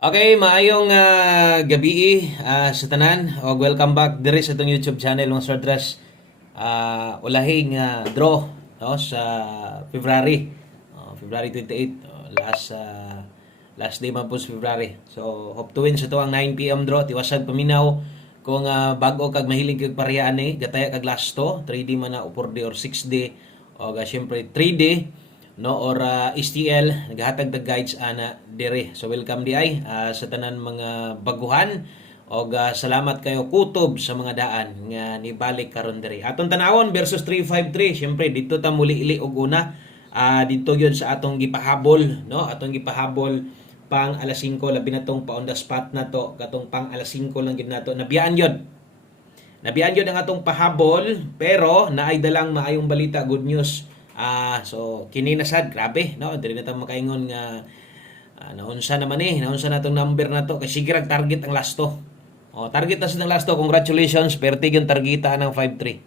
Okay, maayong gabi sa tanan o welcome back diri sa itong YouTube channel mga Swordrush. Ulahing draw no sa February. February 28 last day man po sa February. So hope to win sa tuwang 9 PM draw tiwasag paminaw kung bago kag mahilig kag parehaan gataya kag last to 3D man na o 4D or 6D o syempre 3D no or STL nagahatag tag guides ana dire. So welcome di ay sa tanan mga baguhan og salamat kayo kutob sa mga daan nga nibalik karon dire. Atong tanawon versus 353 syempre dito ta muli-ili og una dito yun sa atong gipahabol no atong gipahabol pang alas 5 labi na tong pa on the spot na to katong pang alas 5 lang gid nato nabiyaan yun. Nabiyaan yun ang atong pahabol pero naay dalang maayong balita good news. So kini na sad grabe no diri na ta makaingon nga naunsa naman naunsa na tong number na to kasi sige target ang last to. Target na sa last to, congratulations perti yung targeta ng 53.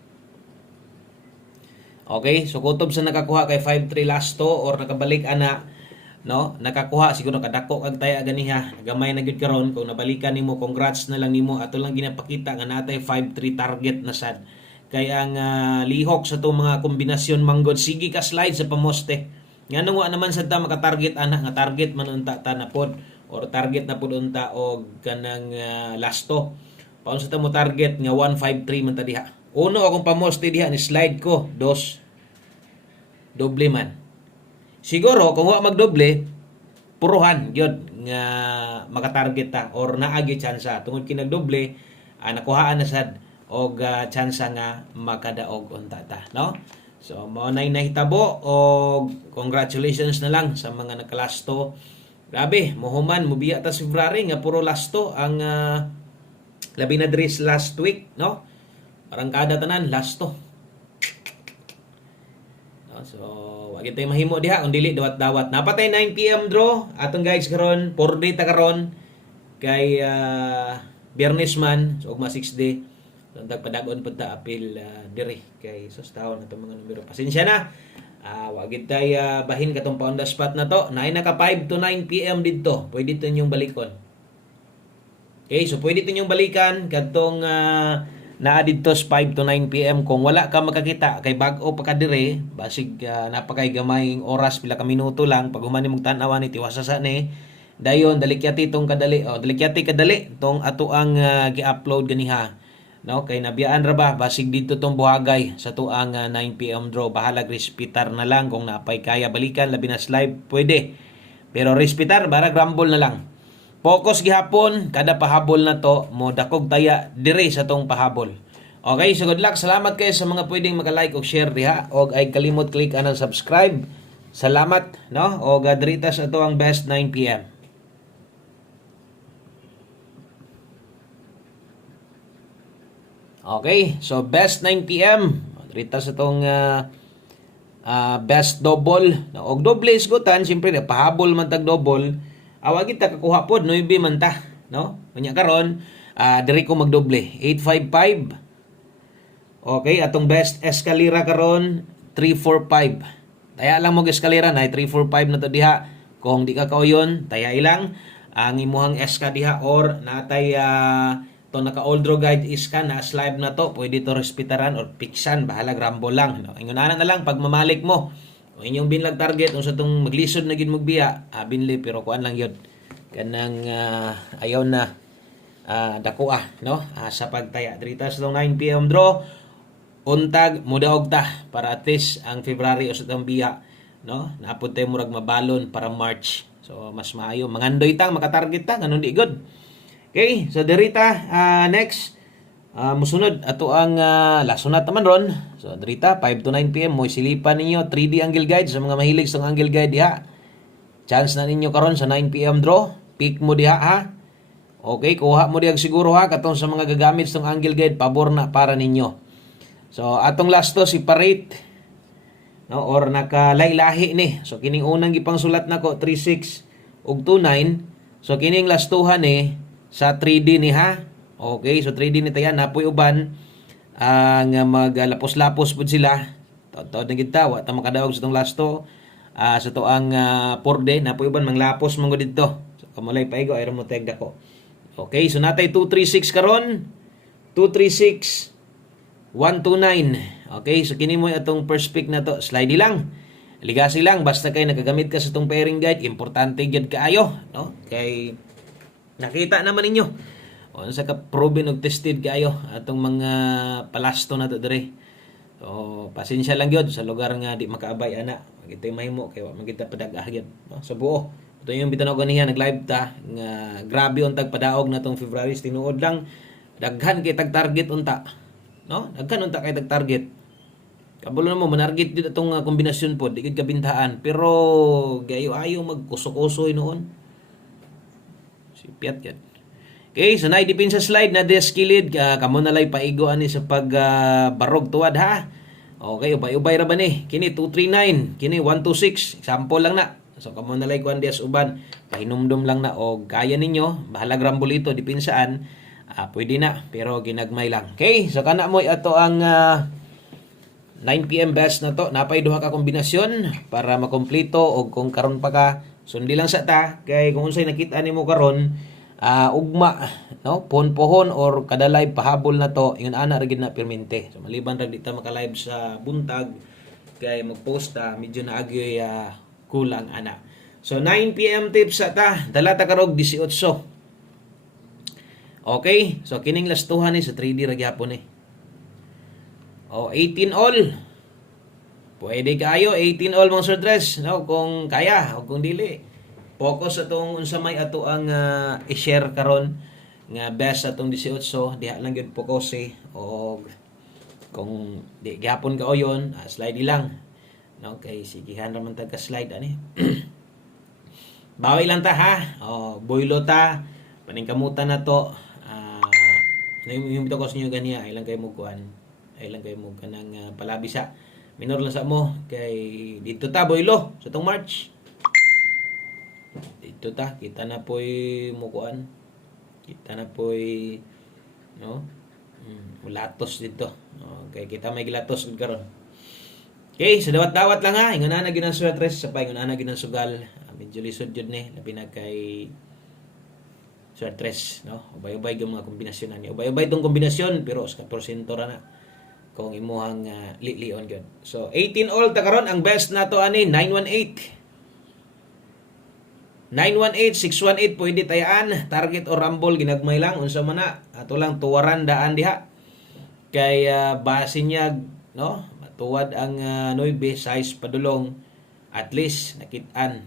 Okay, so kutob sa nakakuha kay 53 last to or nakabalik ana no nakakuha siguro kadako kag taya ganiha gamay na gyud karon kung nabalikan nimo congrats na lang nimo ato lang ginapakita nga natay 53 target na sad. Kaya ang lihok sa itong mga kombinasyon manggod sige ka slide sa pamoste nganong wa naman sa ta maka-target ana nga target man unta ta na pod or target na pod unta og kanang lasto paun sa ta mo target nga 153 man ta diha uno akong pamoste diha ni slide ko dos doble man siguro kung wa magdoble puruhan gyud nga maka-target ta or naagi tsansa tungod kinagdoble nakuhaan na sad og tsansa nga makadaog unta ta no. So mao nay nahitabo og congratulations na lang sa mga nagkalasto. Grabe, mohuman mobiya ta sa February nga puro lasto ang labi na diri last week no. Parang kada tanan lasto. No, so wa gyud tay mahimo diha kun dili dawat-dawat. Napatay 9 PM draw atong guys karon 4 day ta karon kay Biyernes man so ugma 6 day. Padagon po ta apil diri kay sustaw na itong mga numero. Pasensya na. Wagid tayo bahin katong pa on the spot na to. Naay naka 5 to 9 PM dito. Pwede ito nyong balikon. Okay, so pwede ito nyong balikan katong naa dito sa 5 to 9 PM. Kung wala ka makakita kay bag-o pa ka diri, basig napakay gamayng oras pila ka minuto lang pag humani mong tan-awan ni tiwasa sa ni. Dayon dalikyati tong kadali. Dalikyati kadali tong ato ang gi-upload ganiha. No, kay nabiyaan ra ba basig dito tong buhagay sa tuang 9 PM draw bahalag respitar na lang kung napay kaya balikan labi na live pwede pero respitar barag rumble na lang focus gihapon kada pahabol na to mo dakog taya dire sa tong pahabol. Okay, so good luck, salamat kayo sa mga pwedeng maka-like o share diha og ay kalimot click anang subscribe. Salamat no og adrita sa to ang best 9 PM. Okay, so best 9 PM. Rita sa tong best double. Og double isgutan, siyempre pahabol man tag double. Awagid ta kakuha pod 9 man ta, no? Unya karon, diri ko magdoble. 855. Okay, atong best eskalera karon 345. Taya lang mo eskalera na 345 na to diha. Kung di ka kauyon, taya ilang ang imuhang eska diha or natay to naka old draw guide is ka na live na to pwede to respetaran or piksan bahala rumble lang no ingon na lang pag mamalik mo o inyong binlag target unsa tong maglisod na gid magbiya binli pero kuan lang yun kanang ayaw na dako no sa pagtaya drita sa 9 PM draw untag mudaog ta para at least ang February o sa tong biya no naapod tay murag mabalon para March so mas maayo mangandoy tang makatarget ta nganon di good. Okay, so derita next musunod ato ang lasunat naman ron. So derita 5 to 9 PM mo silipan ninyo 3D angle guide sa mga mahilig sa angle guide diha. Chance na ninyo karon sa 9 PM draw. Pick mo diha ha. Okay, kuha mo diha siguro ha katong sa mga gagamit sa angle guide pabor na para ninyo. So atong last to si Parit no or nakalaylahi ni. So kining unang gipang sulat nako 36 ug 29. So kining last tuhan sa 3D ni ha. Okay, so 3D ni tayan napoy uban nga maglapos-lapos pud sila. Taw na kita wa ta makadaog sa tong last to. Sa to ang 4D napoy uban manglapos man dito. So Kamalay paigo ay mo tag dako. Okay, so natay 236 karon. 236 129. Okay, so kini mo atong first pick na to. Slide lang. Ligasi lang basta kay nagagamit ka sa tong pairing guide, importante gyud kaayo, no? Kay nakita naman ninyo unsa ka proven og tested kaayo atong mga palasto na to dire. So pasensya lang gyud sa lugar nga di makaabay ana. Kita mahimo kay wa man kita padag-ah gyud, no? Sa buo. Ito yung bitanog ganiya nag-live ta nga grabe untag padaog na tong February tinuod lang daghan kay tag target unta, no? Daghan unta kay tag target. Kabulo na mo manarget dito itong kombinasyon po, di ka bintahan. Pero gayo-ayo magkusok-usoy noon. Si Piat yan. Okay, so naidipin sa slide na deskilid. Kamo na lay paigo ani sa pag barog tuwad ha. Okay, ubay-ubay ra ba ni? Kini 239, kini 126. Example lang na. So kamo na lay kuan dias uban. Pahinumdum lang na og kaya ninyo. Bahala grambol ito, dipinsaan. Pwede na, pero ginagmay lang. Okay, so kana mo ato ang 9 PM best na to. Napay duha ka kombinasyon para makompleto og kung karon pa ka sundi lang sa ta kay kung unsay nakita nimo karon ugma, no, pohon or kada live pahabol na to ingon ana ra gid na permente. So maliban ra dita maka-live sa buntag kay magpost ta medyo na agyoy kulang ana. So 9 PM tips sa ta dala ta karog 18. Okay, so kining lastuhan ni sa 3D ra gyapon ni. 18 all. Pwede kayo 18 all mga Sir Dress, no, kung kaya o kung dili. Focus atong unsa may ato ang i-share karon nga best atong 18 diha lang gyud focus o kung di gyapon ka oyon, slide lang. No, kay sigihan ra man tag ka slide ani. Bawi lang ta ha. Boylo ta. Paningkamutan na to. Yung focus niyo ganiya ay lang kay mo kuan. Ay lang kayo mo kanang palabisa. Minor lang sa mo kay dito ta boylo sa tong March. Dito ta kita na poy mukuan. Kita na poy no. Ulatos dito. Okay, kita may gilatos gud karon. Okay, sa dawat-dawat lang ha. Ingon na gyud ang sweatres sa ingon na gyud ang sugal. Medyo lisod jud ni labi na kay sweatres, no. Ubay-ubay yung mga kombinasyon na. Ubay-ubay tong kombinasyon pero 14% ra na. Kung imuhang lion gyud. So 18 all ta karon ang best nato ani 918. 918 618 pwede tayaan target or rumble ginagmay lang unsa man na ato lang tuwaran daan diha. Kay base niya no matuwad ang 9 size padulong at least nakit-an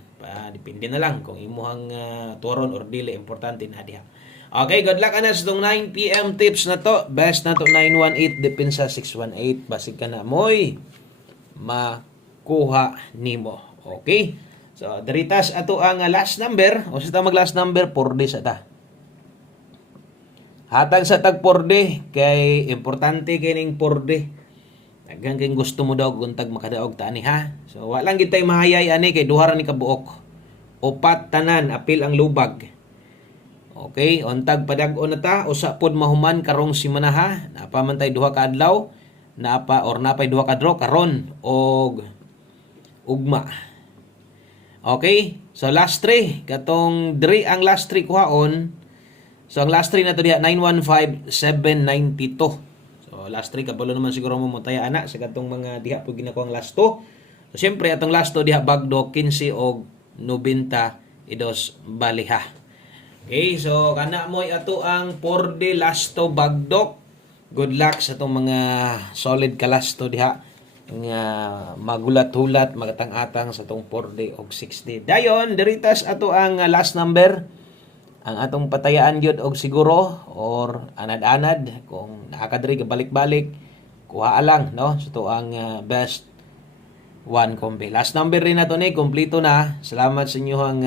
depende na lang kung imuhang tuwaron or dili importante na diha. Okay, good luck ana sa itong 9 PM tips na to. Best na to 918 depensa 618. Basig ka na mo'y makuha nimo. Okay? So, daritas ato ang last number. O sa mag last number, 4D sa ta. Hatag sa tag 4D, kay importante kining 4D. Hanggang kay gusto mo daw guntag makadaog ta ani ha. So, walang gitay mahayay ani kay duha ra ni kabuok. Upat tanan, apil ang lubag. Okay, untag padag-on na ta, usa pod mahuman karong simana ha. Napa man tay duha ka adlaw, napay duha ka draw karon og ugma. Okay, so last 3, katong diri ang last 3 kuhaon. So ang last 3 na to diha 915 792. So last 3 kabalo naman siguro mo mutaya ana sa katong mga diha pud ginakuha ang last 2. So syempre atong last 2 diha bagdo 15 og 90 idos baliha. Okay, so kana mo ato ang 4D lasto bagdok. Good luck sa itong mga solid kalasto diha. Nga magulat-hulat, magatang-atang sa itong 4D o 6D. Dayon, diritas ato ang last number. Ang atong patayaan yun og siguro or anad-anad. Kung nakakadiri balik-balik, kuha lang, no? So ito ang best one kombi. Last number rin na ito ni, kompleto na. Salamat sa inyo ang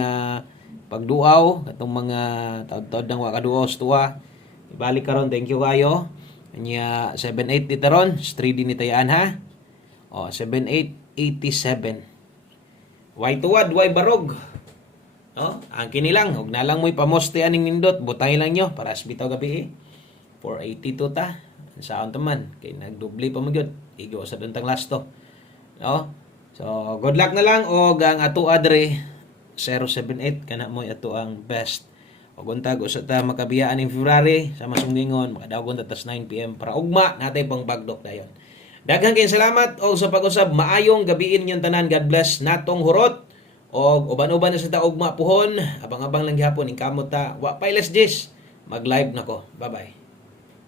pagduaw katong mga taod-taod nang wakaduaw sa tuwa. Ibalik karon, thank you kayo. Anya 78 dito ron, 3D ni tayaan ha. 7887. Why tuwad, why barog? Ang kini lang, huwag na lang mo'y pamoste aning nindot, butay lang nyo para bitaw gabi 482 ta. Saan taman, kay nagdubli pa magyod. Igo sa duntang lasto. No? So, good luck na lang o ang ato adre 078 kana mo ato ang best. Ug untag usa ta makabiyaan ning February sa masunggingon makadagon ta tas 9 PM para ugma natay pang bagdok dayon. Daghang kayong salamat o sa pag-usab. Maayong gabiin ninyong tanan. God bless natong hurot. O uban-uban na sa ta ugma puhon. Abang-abang lang gihapon ing kamot ta. Wa pa ilas 10. Mag-live nako. Bye-bye.